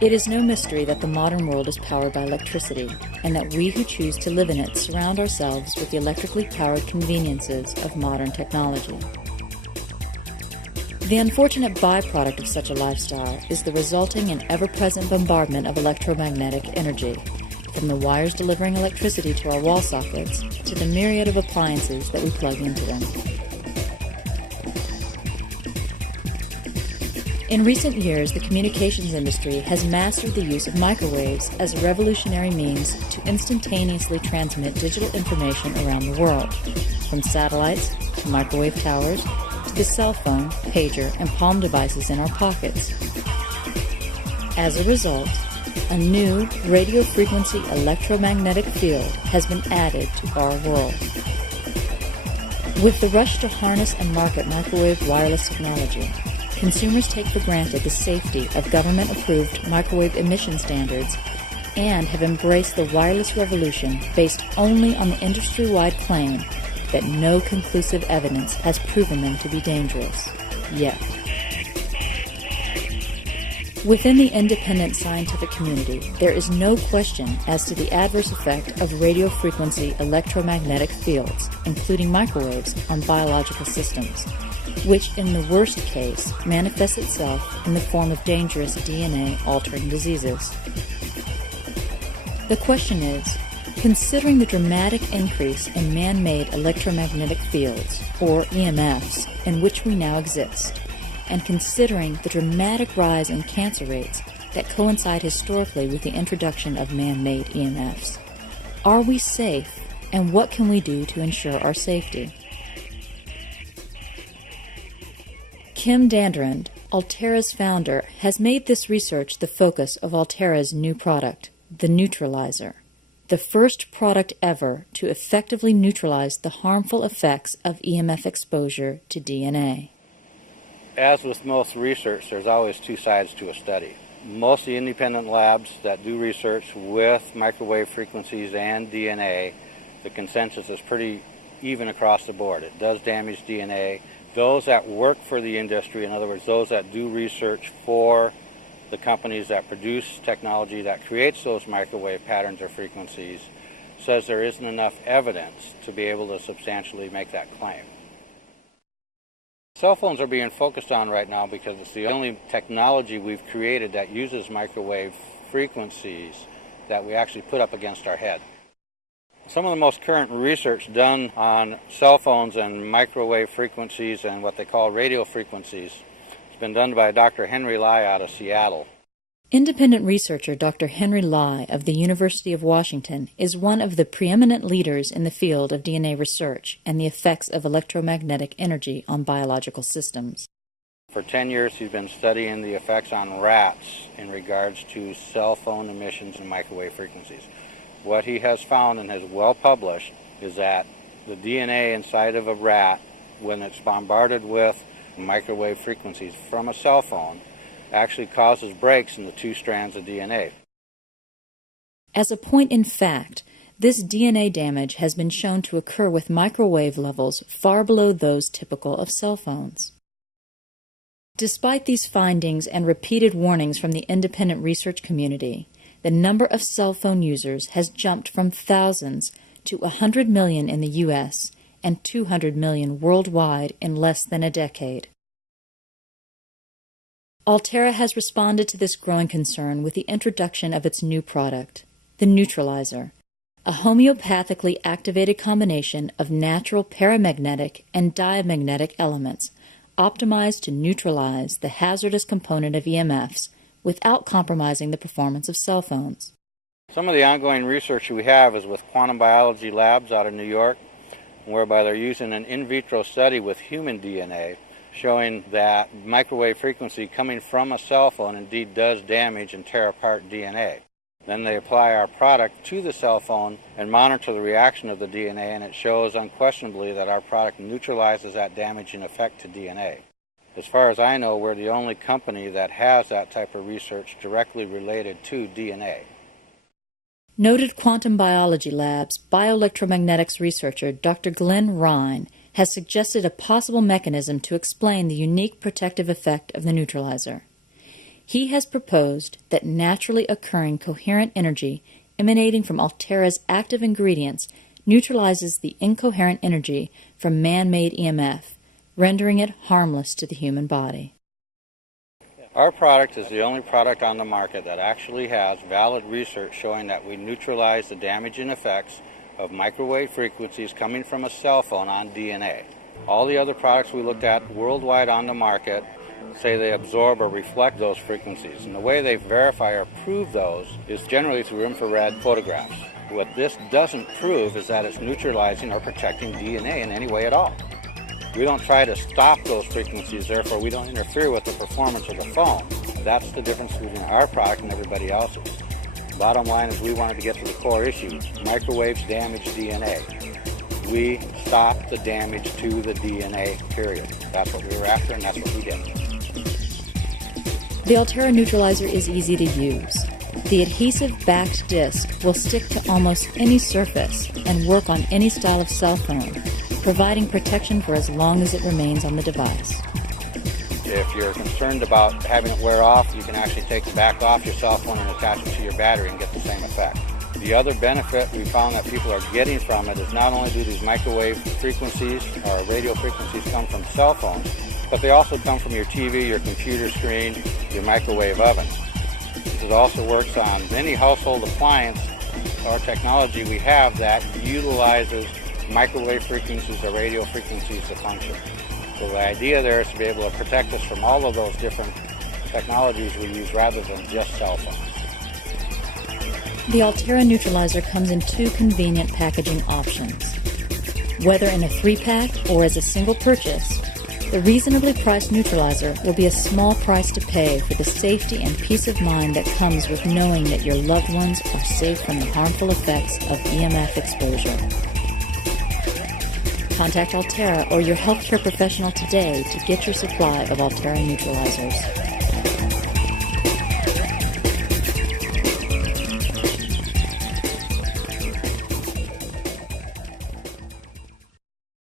It is no mystery that the modern world is powered by electricity, and that we who choose to live in it surround ourselves with the electrically powered conveniences of modern technology. The unfortunate byproduct of such a lifestyle is the resulting and ever-present bombardment of electromagnetic energy, from the wires delivering electricity to our wall sockets to the myriad of appliances that we plug into them. In recent years, the communications industry has mastered the use of microwaves as a revolutionary means to instantaneously transmit digital information around the world, from satellites to microwave towers to the cell phone, pager, and palm devices in our pockets. As a result, a new radio frequency electromagnetic field has been added to our world. With the rush to harness and market microwave wireless technology, consumers take for granted the safety of government-approved microwave emission standards and have embraced the wireless revolution based only on the industry-wide claim that no conclusive evidence has proven them to be dangerous, yet. Within the independent scientific community, there is no question as to the adverse effect of radio frequency electromagnetic fields, including microwaves, on biological systems, which in the worst case manifests itself in the form of dangerous DNA-altering diseases. The question is, considering the dramatic increase in man-made electromagnetic fields, or EMFs, in which we now exist, and considering the dramatic rise in cancer rates that coincide historically with the introduction of man-made EMFs, are we safe, and what can we do to ensure our safety? Kim Danderand, Aulterra's founder, has made this research the focus of Aulterra's new product, the Neutralizer, the first product ever to effectively neutralize the harmful effects of EMF exposure to DNA. As with most research, there's always two sides to a study. Most of the independent labs that do research with microwave frequencies and DNA, the consensus is pretty even across the board. It does damage DNA. Those that work for the industry, in other words, those that do research for the companies that produce technology that creates those microwave patterns or frequencies, says there isn't enough evidence to be able to substantially make that claim. Cell phones are being focused on right now because it's the only technology we've created that uses microwave frequencies that we actually put up against our head. Some of the most current research done on cell phones and microwave frequencies and what they call radio frequencies has been done by Dr. Henry Lai out of Seattle. Independent researcher Dr. Henry Lai of the University of Washington is one of the preeminent leaders in the field of DNA research and the effects of electromagnetic energy on biological systems. For 10 years he's been studying the effects on rats in regards to cell phone emissions and microwave frequencies. What he has found and has well published is that the DNA inside of a rat, when it's bombarded with microwave frequencies from a cell phone, actually causes breaks in the two strands of DNA. As a point in fact, this DNA damage has been shown to occur with microwave levels far below those typical of cell phones. Despite these findings and repeated warnings from the independent research community, the number of cell phone users has jumped from thousands to 100 million in the U.S. and 200 million worldwide in less than a decade. Aulterra has responded to this growing concern with the introduction of its new product, the Neutralizer, a homeopathically activated combination of natural paramagnetic and diamagnetic elements optimized to neutralize the hazardous component of EMFs without compromising the performance of cell phones. Some of the ongoing research we have is with quantum biology labs out of New York, whereby they're using an in vitro study with human DNA, showing that microwave frequency coming from a cell phone indeed does damage and tear apart DNA. Then they apply our product to the cell phone and monitor the reaction of the DNA, and it shows unquestionably that our product neutralizes that damaging effect to DNA. As far as I know, we're the only company that has that type of research directly related to DNA. Noted quantum biology lab's bioelectromagnetics researcher Dr. Glenn Rhine has suggested a possible mechanism to explain the unique protective effect of the Neutralizer. He has proposed that naturally occurring coherent energy emanating from Aulterra's active ingredients neutralizes the incoherent energy from man-made EMF, rendering it harmless to the human body. Our product is the only product on the market that actually has valid research showing that we neutralize the damaging effects of microwave frequencies coming from a cell phone on DNA. All the other products we looked at worldwide on the market say they absorb or reflect those frequencies. And the way they verify or prove those is generally through infrared photographs. What this doesn't prove is that it's neutralizing or protecting DNA in any way at all. We don't try to stop those frequencies, therefore we don't interfere with the performance of the phone. That's the difference between our product and everybody else's. Bottom line is we wanted to get to the core issues. Microwaves damage DNA. We stop the damage to the DNA, period. That's what we were after, and that's what we did. The Aulterra Neutralizer is easy to use. The adhesive-backed disc will stick to almost any surface and work on any style of cell phone, providing protection for as long as it remains on the device. If you're concerned about having it wear off, you can actually take the back off your cell phone and attach it to your battery and get the same effect. The other benefit we found that people are getting from it is not only do these microwave frequencies or radio frequencies come from cell phones, but they also come from your TV, your computer screen, your microwave oven. It also works on any household appliance or technology we have that utilizes microwave frequencies or radio frequencies to function. So the idea there is to be able to protect us from all of those different technologies we use rather than just cell phones. The Aulterra Neutralizer comes in two convenient packaging options. Whether in a 3-pack or as a single purchase, the reasonably priced neutralizer will be a small price to pay for the safety and peace of mind that comes with knowing that your loved ones are safe from the harmful effects of EMF exposure. Contact Aulterra or your healthcare professional today to get your supply of Aulterra neutralizers.